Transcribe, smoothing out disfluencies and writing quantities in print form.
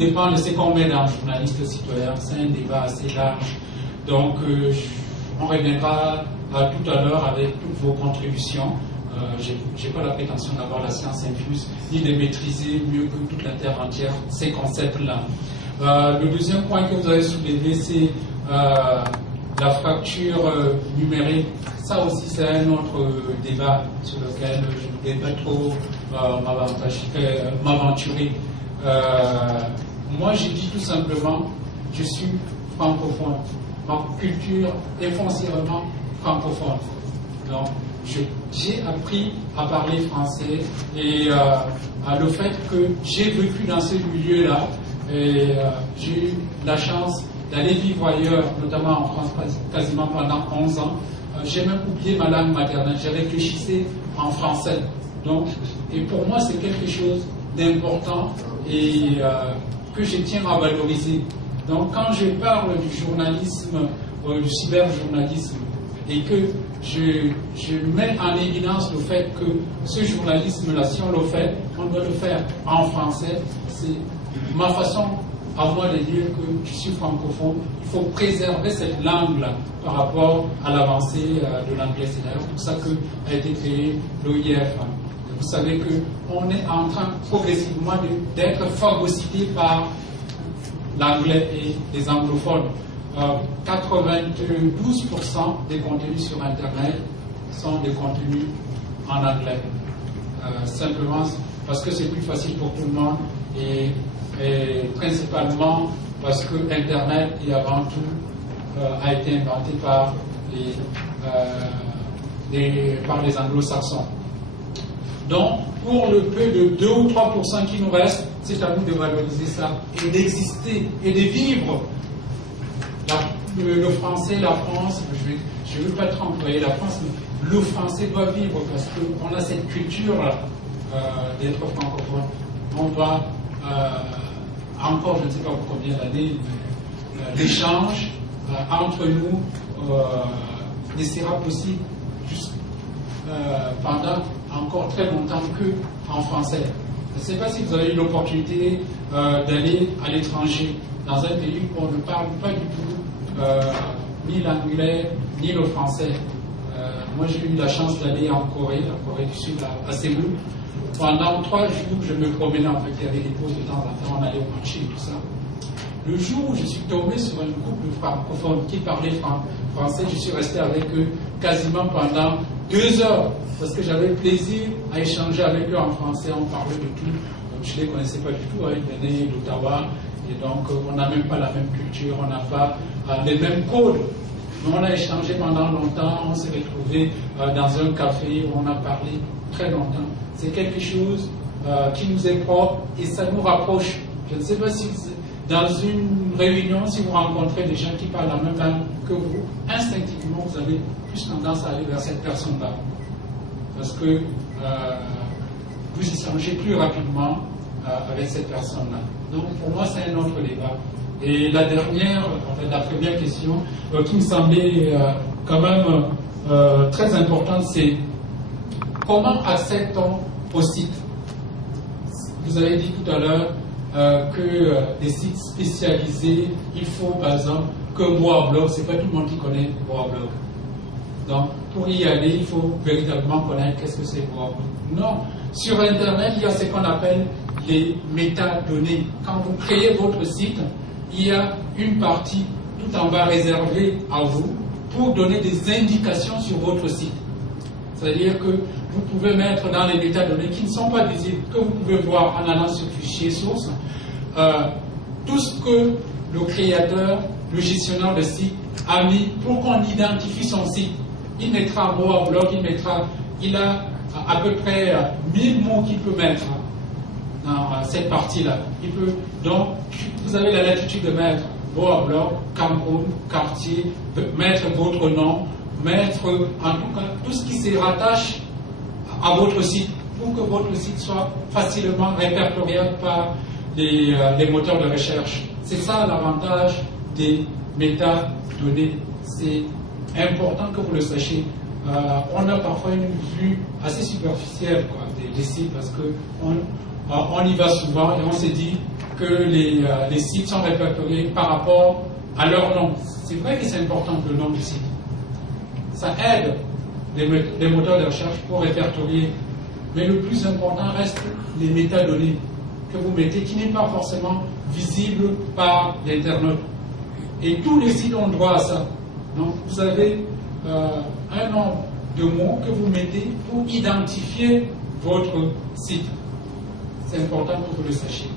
dépend de ce qu'on met dans journaliste citoyen, c'est un débat assez large. Donc, on reviendra tout à l'heure avec toutes vos contributions. Je n'ai pas la prétention d'avoir la science infuse, ni de maîtriser mieux que toute la Terre entière ces concepts-là. Le deuxième point que vous avez soulevé, c'est la fracture numérique. Ça aussi, c'est un autre débat sur lequel je ne vais pas trop m'aventurer. Moi, j'ai dit tout simplement, je suis francophone. Ma culture est foncièrement francophone. Donc, j'ai appris à parler français et le fait que j'ai vécu dans ce milieu-là, j'ai eu la chance d'aller vivre ailleurs, notamment en France, quasiment pendant 11 ans. J'ai même oublié ma langue maternelle, je réfléchissais en français. Donc, et pour moi, c'est quelque chose d'important et que je tiens à valoriser. Donc, quand je parle du journalisme, du cyberjournalisme, et que je mets en évidence le fait que ce journalisme-là, si on le fait, on doit le faire en français, c'est ma façon à moi de dire que je suis francophone. Il faut préserver cette langue-là par rapport à l'avancée de l'anglais. C'est d'ailleurs pour ça qu'a été créé l'OIF. Vous savez qu'on est en train progressivement d'être phagocyté par l'anglais et les anglophones. 92% des contenus sur Internet sont des contenus en anglais. Simplement parce que c'est plus facile pour tout le monde et principalement parce que Internet et avant tout a été inventé par les anglo-saxons. Donc, pour le peu de 2 ou 3% qui nous reste, c'est à nous de valoriser ça et d'exister et de vivre. Le français, la France, je ne veux pas trop employer la France, mais le français doit vivre parce qu'on a cette culture d'être francophone. On doit encore, je ne sais pas pour combien d'années, l'échange entre nous ne sera possible juste pendant encore très longtemps qu'en français. Je ne sais pas si vous avez eu l'opportunité d'aller à l'étranger, dans un pays où on ne parle pas du tout ni l'anglais ni le français. Moi, j'ai eu la chance d'aller en Corée du Sud, à Séoul. Pendant 3 jours, je me promenais, en fait, il y avait des pauses de temps en temps, on allait au marché et tout ça. Le jour où je suis tombé sur un couple de francophones qui parlaient français, je suis resté avec eux quasiment pendant 2 heures, parce que j'avais plaisir à échanger avec eux en français, on parlait de tout. Je ne les connaissais pas du tout, hein, ils venaient d'Ottawa, et donc on n'a même pas la même culture, on n'a pas les mêmes codes. Mais on a échangé pendant longtemps, on s'est retrouvés dans un café où on a parlé très longtemps. C'est quelque chose qui nous est propre et ça nous rapproche. Je ne sais pas si dans une réunion, si vous rencontrez des gens qui parlent la même langue que vous, instinctivement, vous avez plus tendance à aller vers cette personne-là. Parce que vous échangez plus rapidement avec cette personne-là. Donc, pour moi, c'est un autre débat. Et la dernière, en fait, la première question, qui me semblait quand même très importante, c'est comment accède-t-on au site? Vous avez dit tout à l'heure que des sites spécialisés, il faut par exemple que Boablog, c'est pas tout le monde qui connaît Boablog. Donc pour y aller, il faut véritablement connaître qu'est-ce que c'est Boablog. Non, sur Internet, il y a ce qu'on appelle les métadonnées. Quand vous créez votre site, il y a une partie tout en bas réservée à vous pour donner des indications sur votre site. C'est-à-dire que vous pouvez mettre dans les métadonnées qui ne sont pas visibles, que vous pouvez voir en allant sur fichier source, tout ce que le créateur, le gestionnaire de site a mis pour qu'on identifie son site. Il mettra Boablog, il a à peu près 1000 mots qu'il peut mettre dans cette partie-là. Donc, vous avez la latitude de mettre Boablog, Cameroun, quartier, mettre votre nom, mettre en tout cas tout ce qui se rattache à votre site pour que votre site soit facilement répertoriable par les moteurs de recherche. C'est ça l'avantage des métadonnées. C'est important que vous le sachiez. On a parfois une vue assez superficielle des sites parce que on y va souvent et on se dit que les sites sont répertoriés par rapport à leur nom. C'est vrai que c'est important le nom du site. Ça aide les moteurs de recherche pour répertorier. Mais le plus important reste les métadonnées que vous mettez, qui n'est pas forcément visible par l'internaute. Et tous les sites ont droit à ça. Donc vous avez un nombre de mots que vous mettez pour identifier votre site. C'est important que vous le sachiez.